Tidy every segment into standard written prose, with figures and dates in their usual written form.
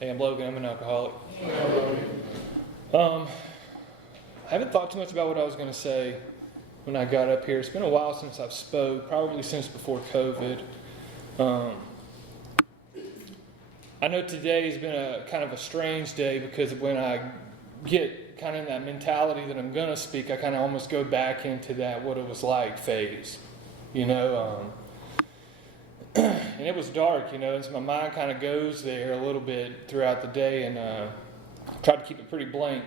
Hey, I'm Logan. I'm an alcoholic. I haven't thought too much about what I was going to say when I got up here. It's been a while since I've spoke, probably since before COVID. I know today's been a kind of a strange day because when I get kind of in that mentality that I'm going to speak, I kind of almost go back into that what it was like phase, and it was dark, and so my mind kind of goes there a little bit throughout the day, and tried to keep it pretty blank.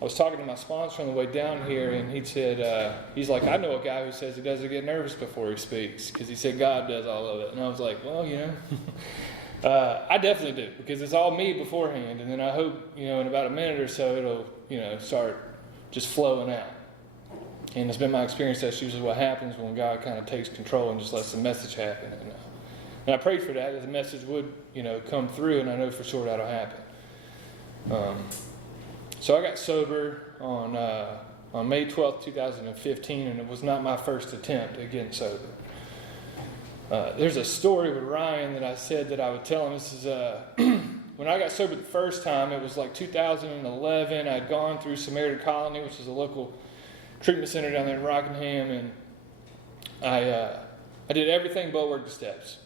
I was talking to my sponsor on the way down here, and he said, he's like, I know a guy who says he doesn't get nervous before he speaks, because he said God does all of it. And I was like, well, I definitely do, because it's all me beforehand, and then I hope, in about a minute or so, it'll, start just flowing out. And it's been my experience that's usually what happens when God kind of takes control and just lets the message happen. And I prayed for that the message would, come through, and I know for sure that'll happen. So I got sober on May 12th, 2015, and it was not my first attempt at getting sober. There's a story with Ryan that I said that I would tell him. This is when I got sober the first time. It was like 2011. I'd gone through Samaritan Colony, which is a local treatment center down there in Rockingham, and I did everything but work the steps.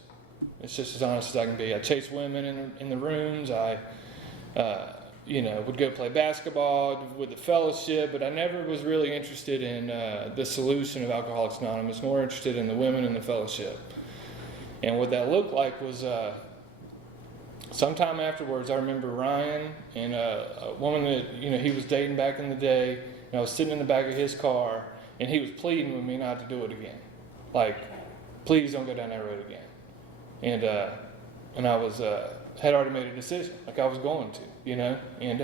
It's just as honest as I can be. I chased women in the rooms. I would go play basketball with the fellowship, but I never was really interested in the solution of Alcoholics Anonymous, more interested in the women in the fellowship. And what that looked like was sometime afterwards, I remember Ryan and a woman that he was dating back in the day, and I was sitting in the back of his car, and he was pleading with me not to do it again. Like, please don't go down that road again. And I was had already made a decision, like I was going to, and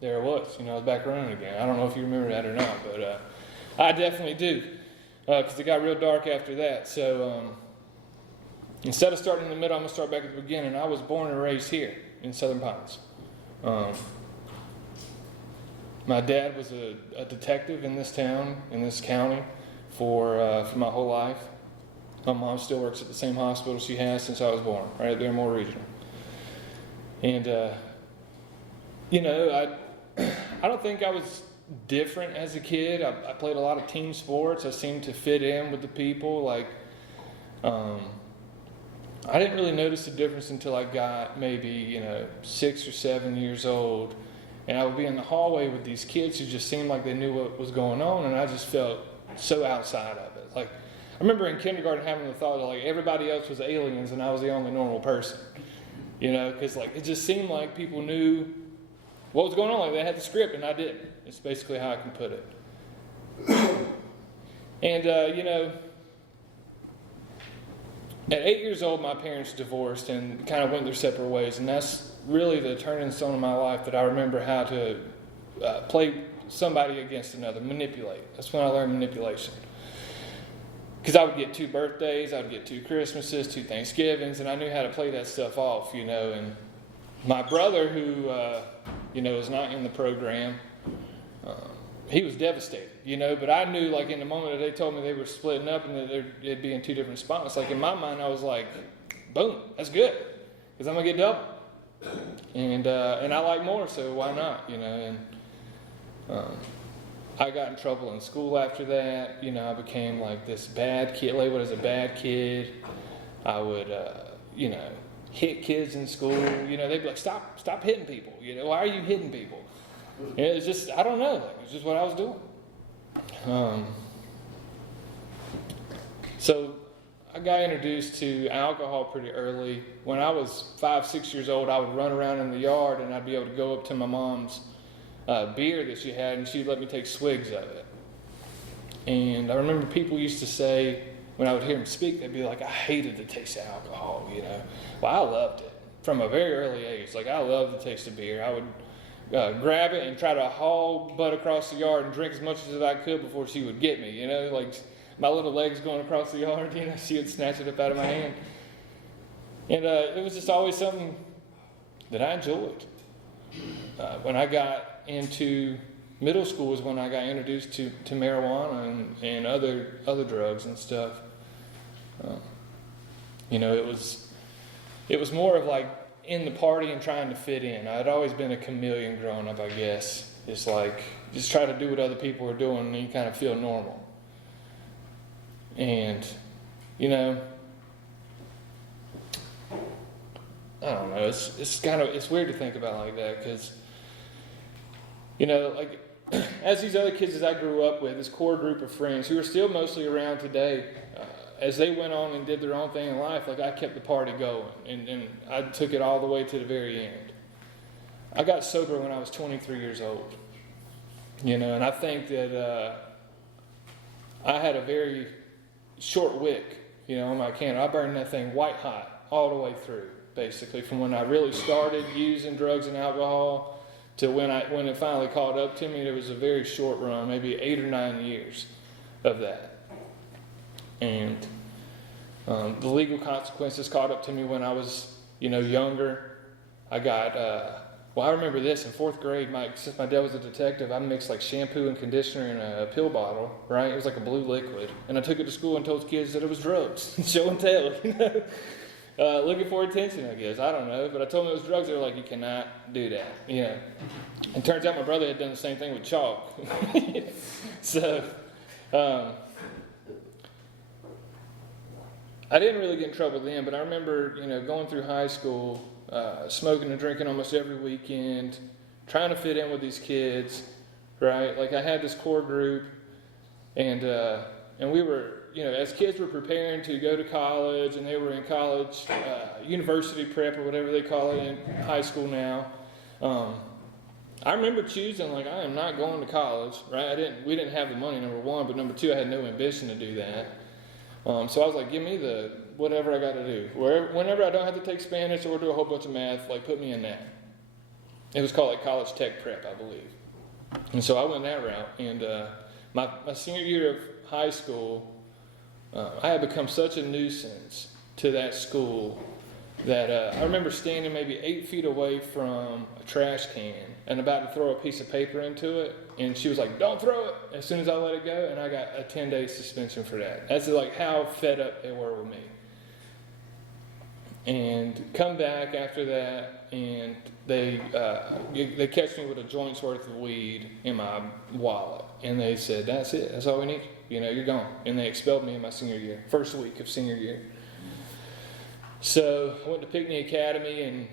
there it was, I was back running again. I don't know if you remember that or not, but I definitely do, because it got real dark after that. So instead of starting in the middle, I'm going to start back at the beginning. I was born and raised here in Southern Pines. My dad was a detective in this town, in this county, for my whole life. My mom still works at the same hospital she has since I was born, right up there in Moore Regional. And, I don't think I was different as a kid. I played a lot of team sports. I seemed to fit in with the people. I didn't really notice the difference until I got maybe, 6 or 7 years old. And I would be in the hallway with these kids who just seemed like they knew what was going on, and I just felt so outside of it. Like, I remember in kindergarten having the thought that everybody else was aliens and I was the only normal person, because it just seemed like people knew what was going on. Like they had the script and I didn't. It's basically how I can put it. And at 8 years old, my parents divorced and kind of went their separate ways, and that's really the turning stone in my life that I remember how to play somebody against another, manipulate. That's when I learned manipulation. Because I would get 2 birthdays, I would get 2 Christmases, 2 Thanksgivings, and I knew how to play that stuff off, And my brother, who, is not in the program, he was devastated, But I knew, in the moment that they told me they were splitting up and that they'd be in 2 different spots, in my mind, I was like, boom, that's good, because I'm going to get double. And I like more, so why not, I got in trouble in school after that. I became this bad kid, labeled as a bad kid. I would, hit kids in school. They'd be like, stop hitting people. Why are you hitting people? And it was just, I don't know. It was just what I was doing. So I got introduced to alcohol pretty early. When I was 5, 6 years old, I would run around in the yard and I'd be able to go up to my mom's beer that she had, and she'd let me take swigs of it. And I remember people used to say, when I would hear them speak, they'd be like, I hated the taste of alcohol, Well, I loved it from a very early age. I loved the taste of beer. I would grab it and try to haul butt across the yard and drink as much as I could before she would get me, my little legs going across the yard, she would snatch it up out of my hand. And it was just always something that I enjoyed. When I got into middle school is when I got introduced to marijuana and other drugs and stuff. It was more of in the party and trying to fit in. I'd always been a chameleon growing up, I guess. It's like, just try to do what other people are doing and you kind of feel normal. And, you know, I don't know, it's weird to think about like that, because, you know, like, as these other kids as I grew up with, this core group of friends who are still mostly around today, as they went on and did their own thing in life, like I kept the party going, and I took it all the way to the very end. I got sober when I was 23 years old, you know, and I think that I had a very short wick, you know, on my candle. I burned that thing white hot all the way through, basically, from when I really started using drugs and alcohol to when it finally caught up to me. There was a very short run, maybe 8 or 9 years of that. And the legal consequences caught up to me when I was, you know, younger. I got, I remember this in 4th grade. Since my dad was a detective, I mixed like shampoo and conditioner in a pill bottle, right? It was like a blue liquid. And I took it to school and told kids that it was drugs. Show and tell, you know. Looking for attention, I guess. I don't know. But I told them it was drugs. They were like, you cannot do that, you know. And turns out my brother had done the same thing with chalk. So, I didn't really get in trouble then, but I remember, you know, going through high school, smoking and drinking almost every weekend, trying to fit in with these kids, right? Like I had this core group, and we were, you know, as kids were preparing to go to college, and they were in college, university prep or whatever they call it in high school now. I remember choosing, like, I am not going to college, right? We didn't have the money, number one, but number two, I had no ambition to do that. So I was like, give me the whatever I got to do. Whenever I don't have to take Spanish or do a whole bunch of math, like put me in that. It was called like college tech prep, I believe. And so I went that route. And my senior year of high school, I had become such a nuisance to that school that I remember standing maybe 8 feet away from a trash can and about to throw a piece of paper into it, and she was like, don't throw it, as soon as I let it go, and I got a 10-day suspension for that. That's like how fed up they were with me. And come back after that, and they catch me with a joint's worth of weed in my wallet, and they said, that's it, that's all we need, you know, you're gone. And they expelled me in my senior year, first week of senior year. So I went to Pinckney Academy, and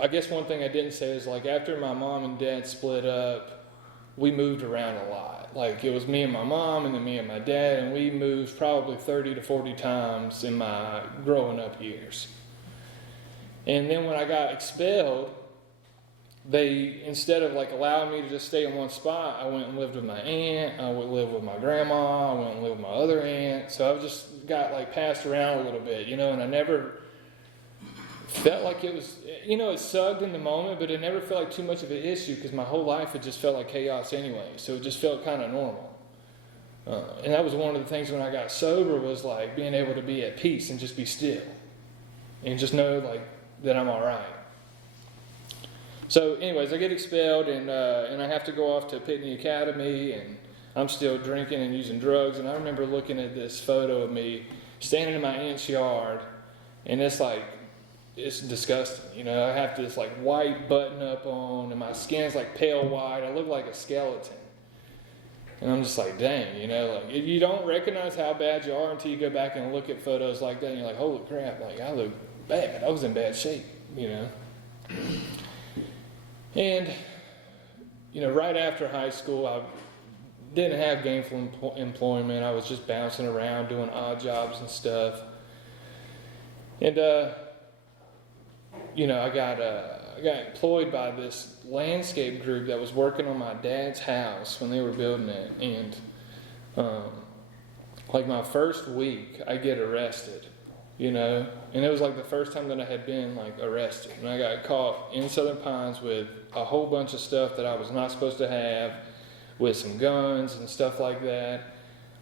I guess one thing I didn't say is, like, after my mom and dad split up, we moved around a lot. Like, it was me and my mom, and then me and my dad, and we moved probably 30 to 40 times in my growing up years. And then when I got expelled, they, instead of like allowing me to just stay in one spot, I went and lived with my aunt, I went and lived with my grandma, I went and lived with my other aunt. So I just got like passed around a little bit, you know, and I never felt like it was, you know, it sucked in the moment, but it never felt like too much of an issue because my whole life it just felt like chaos anyway. So it just felt kind of normal. And that was one of the things when I got sober, was like being able to be at peace and just be still and just know like that I'm all right. So anyways, I get expelled, and I have to go off to Pinckney Academy, and I'm still drinking and using drugs. And I remember looking at this photo of me standing in my aunt's yard, and it's like, it's disgusting. You know, I have this like white button up on, and my skin's like pale white. I look like a skeleton. And I'm just like, dang, you know, like you don't recognize how bad you are until you go back and look at photos like that, and you're like, holy crap, like I look bad. I was in bad shape, you know. And, you know, right after high school, I didn't have gainful employment. I was just bouncing around doing odd jobs and stuff. And, you know, I got employed by this landscape group that was working on my dad's house when they were building it. And, like my first week, I get arrested, you know. And it was like the first time that I had been like arrested. And I got caught in Southern Pines with a whole bunch of stuff that I was not supposed to have, with some guns and stuff like that.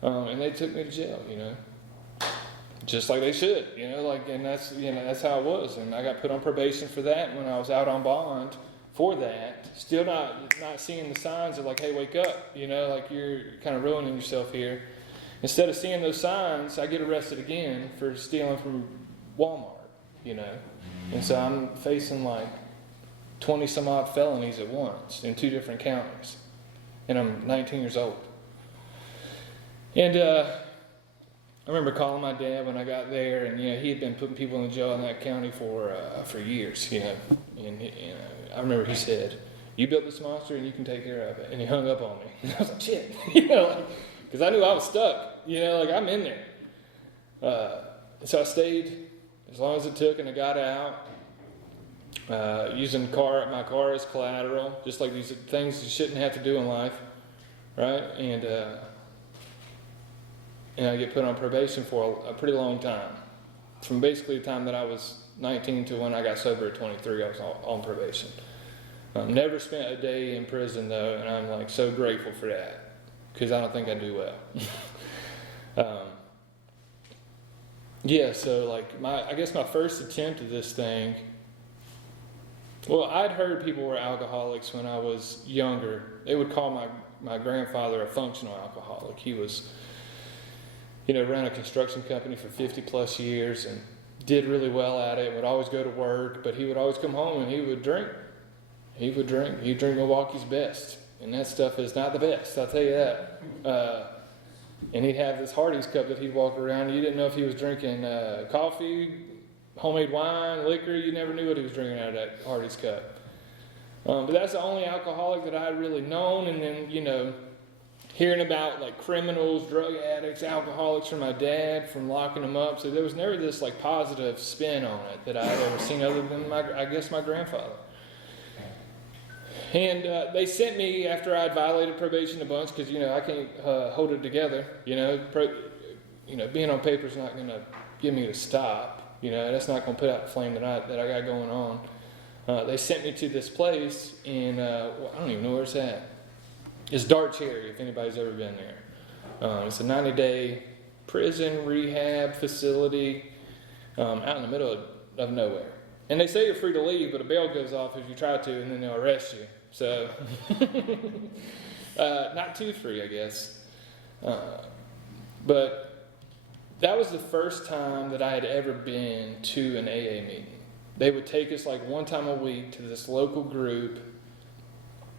And they took me to jail, you know. Just like they should, you know, like, and that's, you know, that's how it was. And I got put on probation for that when I was out on bond for that. Still not seeing the signs of like, hey, wake up, you know, like you're kind of ruining yourself here. Instead of seeing those signs, I get arrested again for stealing from Walmart, you know. And so I'm facing like 20 some odd felonies at once in 2 different counties. And I'm 19 years old. And I remember calling my dad when I got there, and you know, he had been putting people in jail in that county for years, you know. And I remember he said, "You built this monster and you can take care of it." And he hung up on me. And I was like, shit, you know, like, because I knew I was stuck, you know, like I'm in there. So I stayed as long as it took, and I got out, using my car as collateral, just like these things you shouldn't have to do in life, right? And I get put on probation for a pretty long time. From basically the time that I was 19 to when I got sober at 23, I was on probation. Never spent a day in prison though, and I'm like so grateful for that, because I don't think I do well. Yeah, so like I guess my first attempt at this thing, well, I'd heard people were alcoholics when I was younger. They would call my grandfather a functional alcoholic. He was, you know, ran a construction company for 50 plus years and did really well at it, would always go to work, but he would always come home and he would drink. He'd drink Milwaukee's Best, and that stuff is not the best, I'll tell you that. And he'd have this Hardee's cup that he'd walk around. You didn't know if he was drinking coffee, homemade wine, liquor. You never knew what he was drinking out of that Hardee's cup. But that's the only alcoholic that I'd really known. And then, you know, hearing about like criminals, drug addicts, alcoholics from my dad, from locking them up. So there was never this like positive spin on it that I'd ever seen other than my grandfather. And they sent me after I'd violated probation a bunch, because, you know, I can't hold it together. You know, being on paper is not going to get me to stop. You know, that's not going to put out the flame that I got going on. They sent me to this place in, I don't even know where it's at. It's Dart Cherry, if anybody's ever been there. It's a 90-day prison rehab facility out in the middle of nowhere. And they say you're free to leave, but a bail goes off if you try to, and then they'll arrest you. So, not too free, I guess. But that was the first time that I had ever been to an AA meeting. They would take us like one time a week to this local group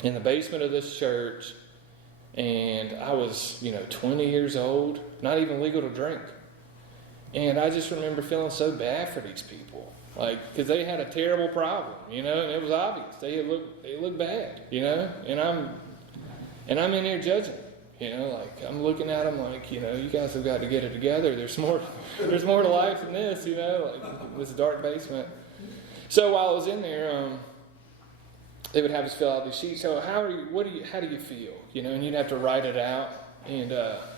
in the basement of this church, and I was, 20 years old, not even legal to drink. And I just remember feeling so bad for these people. Like, because they had a terrible problem, and it was obvious. They looked bad, and I'm in here judging, like I'm looking at them like, you guys have got to get it together. There's more to life than this, like this dark basement. So while I was in there, they would have us fill out these sheets. So how do you feel, and you'd have to write it out. And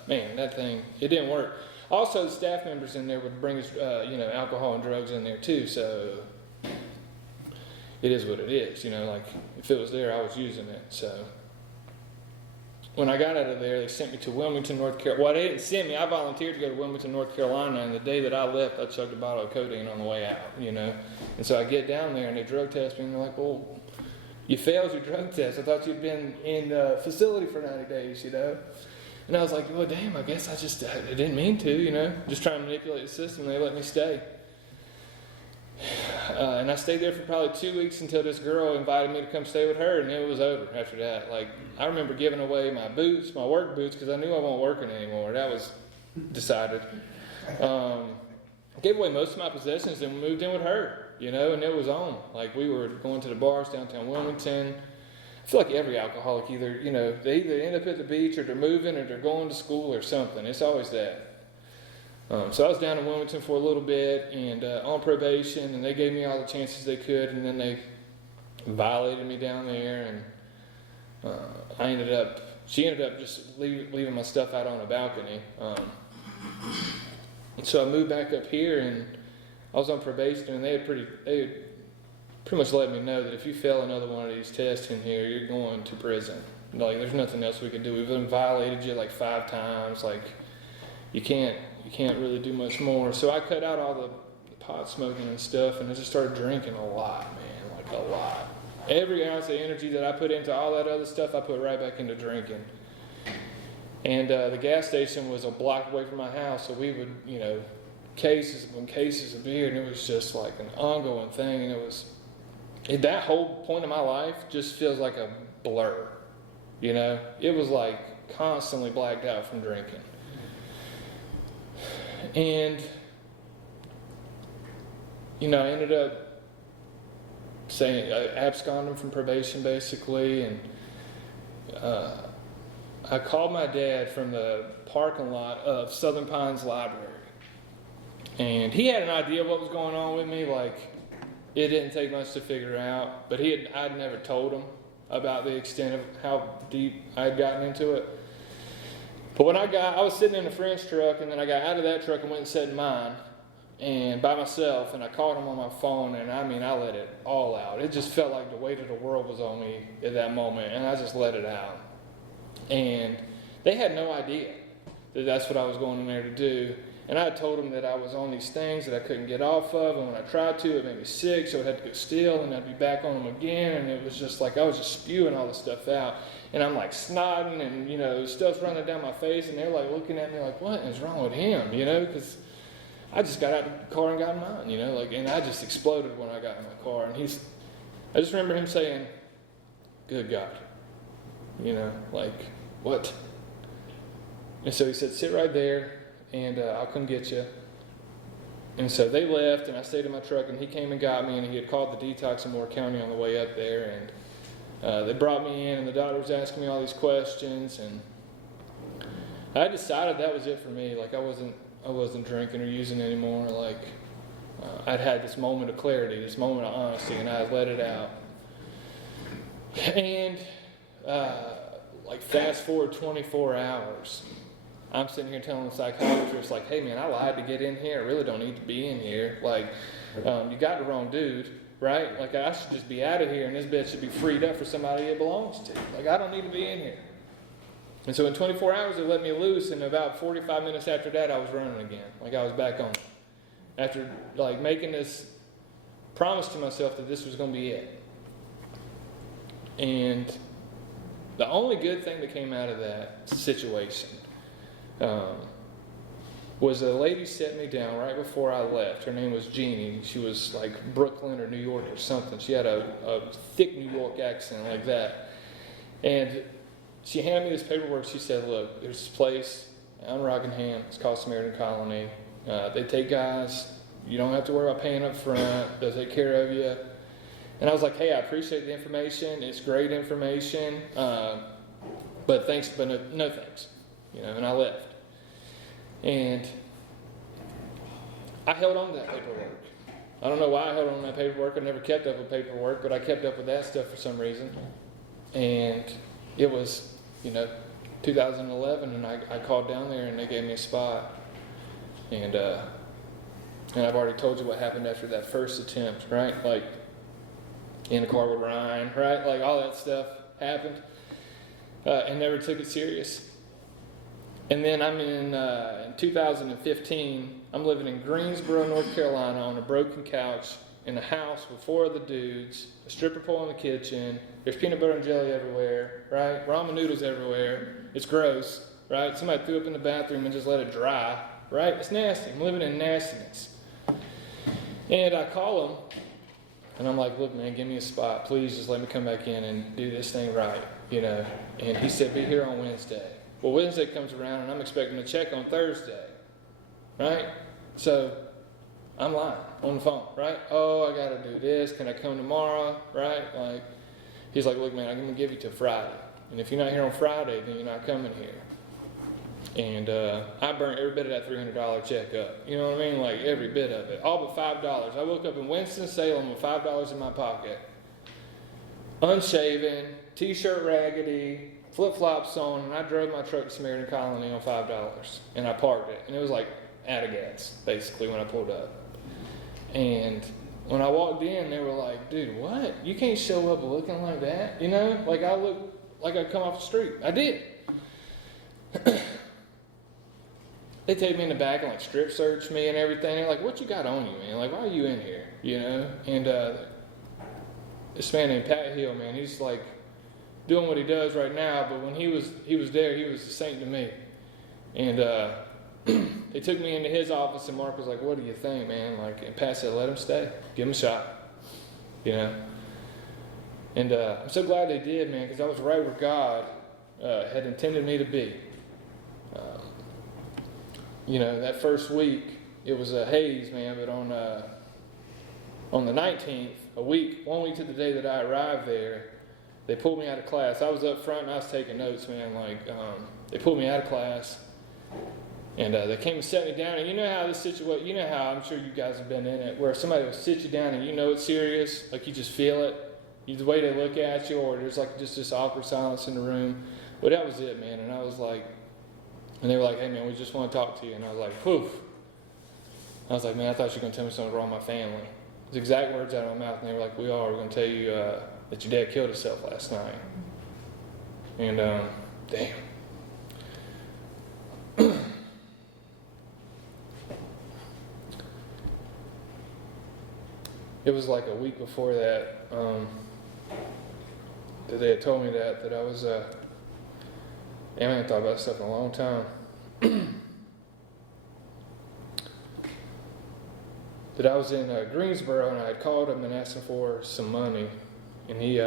man, that thing, it didn't work. Also, the staff members in there would bring us, alcohol and drugs in there too. So it is what it is, like if it was there, I was using it. So when I got out of there, they sent me to Wilmington, North Carolina. Well, they didn't send me. I volunteered to go to Wilmington, North Carolina, and the day that I left, I chugged a bottle of codeine on the way out, And so I get down there, and they drug test me, and they're like, well, you failed your drug test. I thought you'd been in the facility for 90 days, And I was like, well, damn, I guess I didn't mean to, just trying to manipulate the system. They let me stay. And I stayed there for probably 2 weeks until this girl invited me to come stay with her, and it was over after that. Like, I remember giving away my boots, my work boots, because I knew I wasn't working anymore. That was decided. I gave away most of my possessions and moved in with her, and it was on. Like, we were going to the bars downtown Wilmington. I feel like every alcoholic they either end up at the beach, or they're moving, or they're going to school or something. It's always that. So I was down in Wilmington for a little bit and on probation, and they gave me all the chances they could, and then they violated me down there, and she ended up just leaving my stuff out on a balcony. And so I moved back up here, and I was on probation, and they had pretty much let me know that if you fail another one of these tests in here, you're going to prison. Like, there's nothing else we can do. We've violated you like 5 times. Like, you can't really do much more. So I cut out all the pot smoking and stuff, and I just started drinking a lot, man, like a lot. Every ounce of energy that I put into all that other stuff, I put right back into drinking. And the gas station was a block away from my house, so we would, cases upon cases of beer, and it was just like an ongoing thing. And that whole point of my life just feels like a blur. It was like constantly blacked out from drinking. And, I ended up saying, I absconded from probation basically, and I called my dad from the parking lot of Southern Pines Library. And he had an idea of what was going on with me, like, it didn't take much to figure out, but I'd never told him about the extent of how deep I had gotten into it. But when I was sitting in a friend's truck, and then I got out of that truck and went and sat in mine, and by myself, and I called him on my phone, and I let it all out. It just felt like the weight of the world was on me at that moment, and I just let it out. And they had no idea that that's what I was going in there to do. And I told them that I was on these things that I couldn't get off of, and when I tried to, it made me sick, so I had to go steal, and I'd be back on them again, and it was just like I was just spewing all this stuff out. And I'm like snotting, and stuff's running down my face, and they're like looking at me like, what is wrong with him, because I just got out of the car and got in mine, and I just exploded when I got in my car. And I just remember him saying, good God, what? And so he said, sit right there, and I'll come get you. And so they left, and I stayed in my truck, and he came and got me, and he had called the detox in Moore County on the way up there, and they brought me in, and the doctor was asking me all these questions, and I decided that was it for me. Like, I wasn't drinking or using anymore. Like, I'd had this moment of clarity, this moment of honesty, and I had let it out. And fast forward 24 hours, I'm sitting here telling the psychiatrist, like, hey man, I lied to get in here. I really don't need to be in here. Like, you got the wrong dude, right? Like, I should just be out of here, and this bed should be freed up for somebody it belongs to. Like, I don't need to be in here. And so in 24 hours, they let me loose, and about 45 minutes after that, I was running again. Like, I was back on. After, making this promise to myself that this was going to be it. And the only good thing that came out of that situation was a lady set me down right before I left. Her name was Jeannie. She was like Brooklyn or New York or something. She had a thick New York accent like that. And she handed me this paperwork. She said, look, there's this place out in Rockingham. It's called Samaritan Colony. They take guys. You don't have to worry about paying up front. They'll take care of you. And I was like, hey, I appreciate the information. It's great information. But thanks, but no thanks. And I left. And I held on to that paperwork. I don't know why I held on to that paperwork. I never kept up with paperwork, but I kept up with that stuff for some reason. And it was, 2011, and I called down there, and they gave me a spot. And I've already told you what happened after that first attempt, right? Like, in the car with Ryan, right? Like, all that stuff happened. And never took it serious. And then I'm in 2015, I'm living in Greensboro, North Carolina on a broken couch in a house with 4 other dudes, a stripper pole in the kitchen, there's peanut butter and jelly everywhere, right? Ramen noodles everywhere. It's gross, right? Somebody threw up in the bathroom and just let it dry, right? It's nasty. I'm living in nastiness. And I call him, and I'm like, look, man, give me a spot. Please just let me come back in and do this thing right, And he said, be here on Wednesday. Well, Wednesday comes around, and I'm expecting a check on Thursday, right? So I'm lying on the phone, right? Oh, I got to do this. Can I come tomorrow, right? Like, he's like, look, man, I'm going to give you till Friday. And if you're not here on Friday, then you're not coming here. And I burnt every bit of that $300 check up. You know what I mean? Like, every bit of it. All but $5. I woke up in Winston-Salem with $5 in my pocket. Unshaven, T-shirt raggedy, flip-flops on, and I drove my truck to Samaritan Colony on $5. And I parked it. And it was like out of gas, basically, when I pulled up. And when I walked in, they were like, dude, what? You can't show up looking like that? Like, I look like I'd come off the street. I did. They take me in the back and, strip search me and everything. They're like, what you got on you, man? Like, why are you in here? And this man named Pat Hill, man, he's, doing what he does right now. But when he was there, he was a saint to me. And they took me into his office, and Mark was like, "What do you think, man?" Like, and Pat said, "Let him stay. Give him a shot." You know. And I'm so glad they did, man, because I was right where God had intended me to be. You know, that first week, it was a haze, man, but on the 19th, 1 week to the day that I arrived there, they pulled me out of class. I was up front and I was taking notes, man. Like, they pulled me out of class, and they came and set me down. And you know how this situation, you know how, I'm sure you guys have been in it, where somebody will sit you down and you know it's serious, like you just feel it. The way they look at you, or there's like just this awkward silence in the room. But that was it, man. And I was like, and they were like, "Hey, man, we just want to talk to you." And I was like, "Poof." I was like, "Man, I thought you were going to tell me something wrong with my family." Those exact words out of my mouth. And they were like, "We are. We're going to tell you that your dad killed himself last night." And damn. It was like a week before that. That they had told me that I was, man, I hadn't thought about this stuff in a long time. That I was in Greensboro, and I had called him and asked him for some money, and he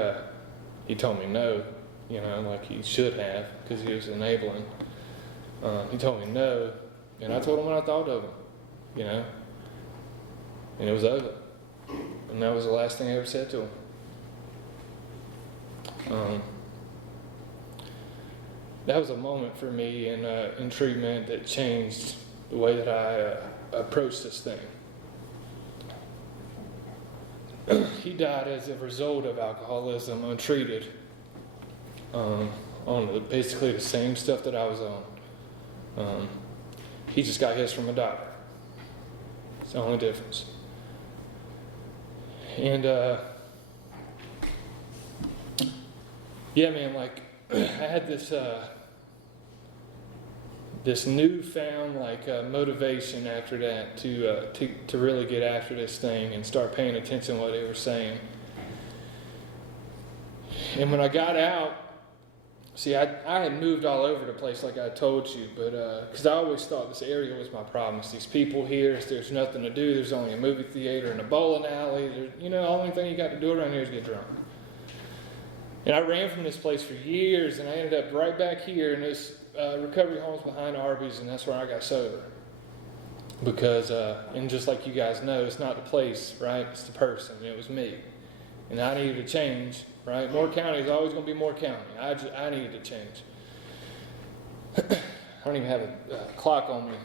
told me no, you know, like he should have, because he was enabling. He told me no, and I told him what I thought of him, you know, and it was over, and that was the last thing I ever said to him. That was a moment for me in treatment that changed the way that I approached this thing. He died as a result of alcoholism, untreated, on basically the same stuff that I was on. He just got his from a doctor. It's the only difference. And yeah, man, like I had this newfound motivation after that to really get after this thing and start paying attention to what they were saying. And when I got out, see, I had moved all over the place like I told you, but because I always thought this area was my problem. It's these people here. There's nothing to do. There's only a movie theater and a bowling alley. The only thing you got to do around here is get drunk. And I ran from this place for years, and I ended up right back here in this recovery homes behind Arby's, and that's where I got sober. Because, and just like you guys know, it's not the place, right? It's the person. It was me. And I needed to change, right? Moore County is always going to be Moore County. I needed to change. I don't even have a clock on me.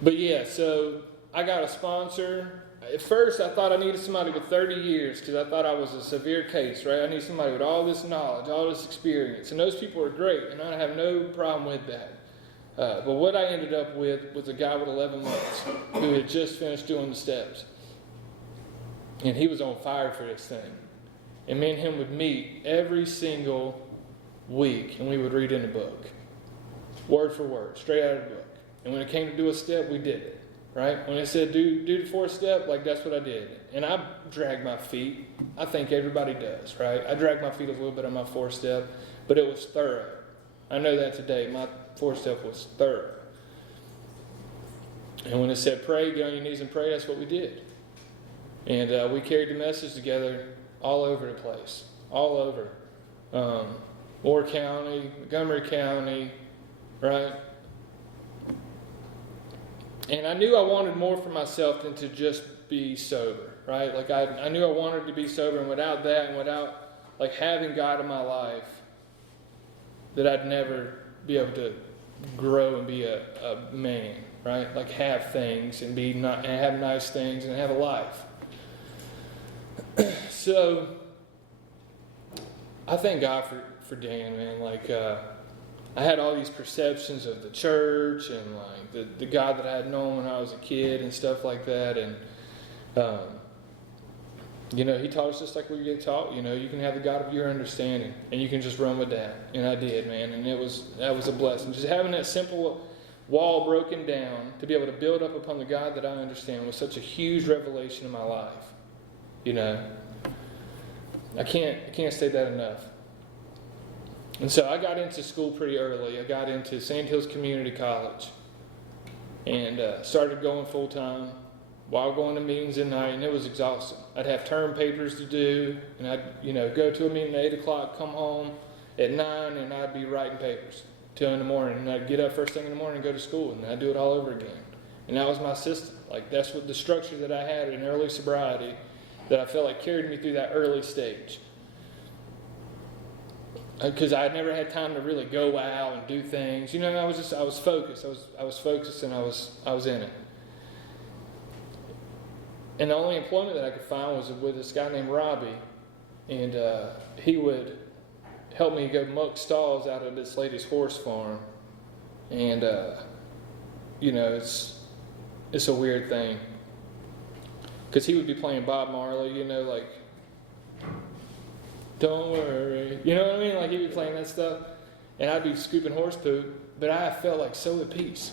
But yeah, so I got a sponsor. At first, I thought I needed somebody with 30 years because I thought I was a severe case, right? I need somebody with all this knowledge, all this experience. And those people are great, and I have no problem with that. But what I ended up with was a guy with 11 months who had just finished doing the steps. And he was on fire for this thing. And me and him would meet every single week, and we would read in the book. Word for word, straight out of the book. And when it came to do a step, we did it. Right? When it said do the fourth step, like that's what I did. And I dragged my feet. I think everybody does, right? I dragged my feet a little bit on my fourth step, but it was thorough. I know that today. My fourth step was thorough. And when it said pray, get on your knees and pray, that's what we did. And we carried the message together all over the place. All over. Moore County, Montgomery County, right? And I knew I wanted more for myself than to just be sober, right? Like I knew I wanted to be sober, and without that, and without like having God in my life, that I'd never be able to grow and be a man, right? Like have things and and have nice things and have a life. So I thank God for Dan, man. Like I had all these perceptions of the church and like the God that I had known when I was a kid and stuff like that. And, he taught us just like we get taught. You can have the God of your understanding and you can just run with that. And I did, man. And that was a blessing. Just having that simple wall broken down to be able to build up upon the God that I understand was such a huge revelation in my life. I can't say that enough. And so I got into school pretty early. I got into Sand Hills Community College and started going full time while going to meetings at night, and it was exhausting. I'd have term papers to do, and I'd go to a meeting at 8 o'clock, come home at 9, and I'd be writing papers till in the morning. And I'd get up first thing in the morning and go to school, and I'd do it all over again. And that was my system. Like, that's what the structure that I had in early sobriety that I felt like carried me through that early stage. Because I had never had time to really go out and do things. I was focused. I was focused, and I was in it. And the only employment that I could find was with this guy named Robbie, and he would help me go muck stalls out of this lady's horse farm. And it's a weird thing, because he would be playing Bob Marley, like, don't worry, you know what I mean? Like, he'd be playing that stuff, and I'd be scooping horse poop, but I felt like so at peace.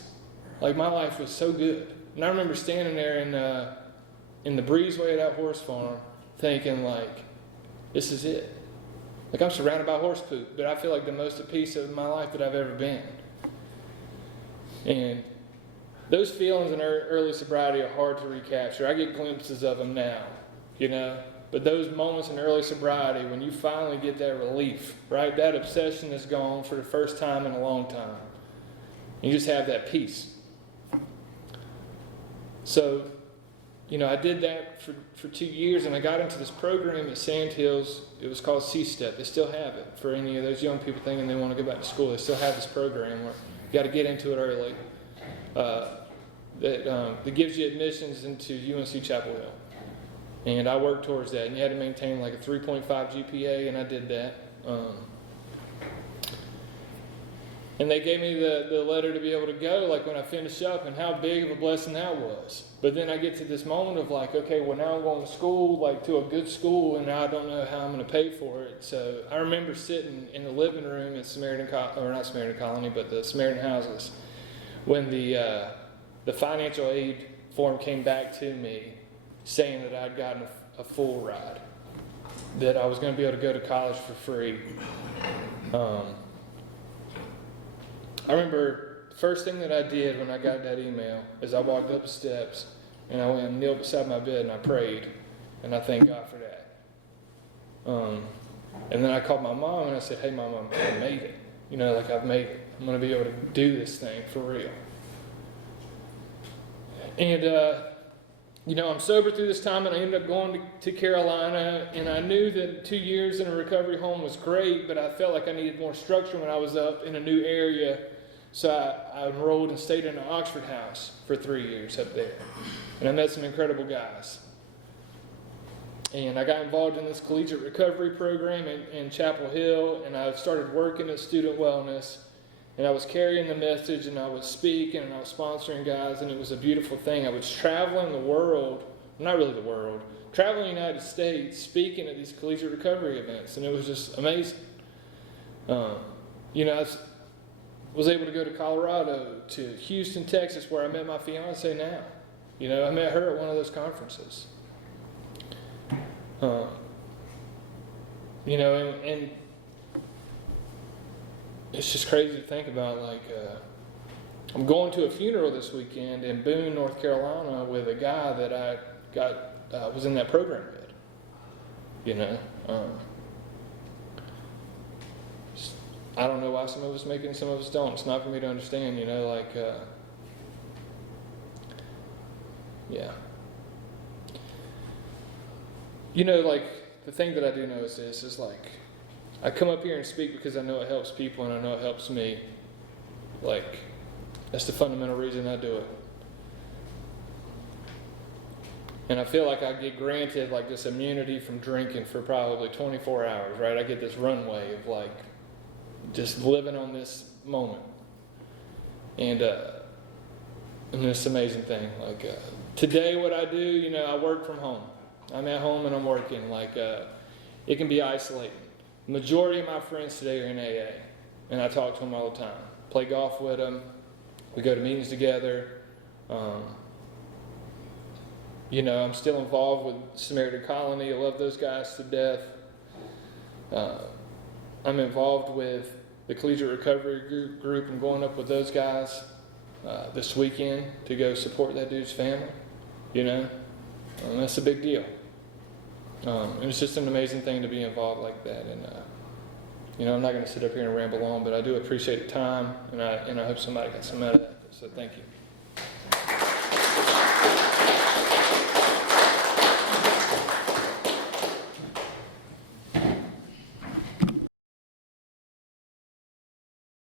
Like, my life was so good. And I remember standing there in the breezeway of that horse farm thinking, like, this is it. Like, I'm surrounded by horse poop, but I feel like the most at peace of my life that I've ever been. And those feelings in early sobriety are hard to recapture. I get glimpses of them now, But those moments in early sobriety, when you finally get that relief, right? That obsession is gone for the first time in a long time. You just have that peace. So, I did that for 2 years, and I got into this program at Sand Hills. It was called C-STEP. They still have it. For any of those young people thinking they want to go back to school, they still have this program where you got to get into it early. That gives you admissions into UNC Chapel Hill. And I worked towards that. And you had to maintain like a 3.5 GPA, and I did that. And they gave me the letter to be able to go, like, when I finished up, and how big of a blessing that was. But then I get to this moment of like, okay, well, now I'm going to school, like to a good school, and now I don't know how I'm going to pay for it. So I remember sitting in the living room at not Samaritan Colony, but the Samaritan Houses, when the financial aid form came back to me saying that I'd gotten a full ride, that I was going to be able to go to college for free. I remember the first thing that I did when I got that email is I walked up the steps and I went and knelt beside my bed and I prayed, and I thank God for that. And then I called my mom and I said, hey, Mom, I made it. I've made it. I'm going to be able to do this thing for real. And, I'm sober through this time, and I ended up going to Carolina, and I knew that 2 years in a recovery home was great, but I felt like I needed more structure when I was up in a new area. So I enrolled and stayed in an Oxford house for 3 years up there. And I met some incredible guys. And I got involved in this collegiate recovery program in Chapel Hill, and I started working at student wellness. And I was carrying the message, and I was speaking, and I was sponsoring guys, and it was a beautiful thing. I was traveling the world, not really the world, traveling the United States, speaking at these collegiate recovery events, and it was just amazing. I was able to go to Colorado, to Houston, Texas, where I met my fiance now. I met her at one of those conferences. And it's just crazy to think about, like, I'm going to a funeral this weekend in Boone, North Carolina, with a guy that I was in that program with. I don't know why some of us make it and some of us don't. It's not for me to understand, yeah. The thing that I do know is this, is like, I come up here and speak because I know it helps people and I know it helps me. Like, that's the fundamental reason I do it. And I feel like I get granted like this immunity from drinking for probably 24 hours, right? I get this runway of like, just living on this moment. And it's an amazing thing. Like, today what I do, I work from home. I'm at home and I'm working. Like, it can be isolating. The majority of my friends today are in AA, and I talk to them all the time. Play golf with them. We go to meetings together. I'm still involved with Samaritan Colony. I love those guys to death. I'm involved with the collegiate recovery group and going up with those guys this weekend to go support that dude's family. You know, that's a big deal. And it's just an amazing thing to be involved like that. And you know, I'm not going to sit up here and ramble on, but I do appreciate the time, and I hope somebody got some out of that. So thank you.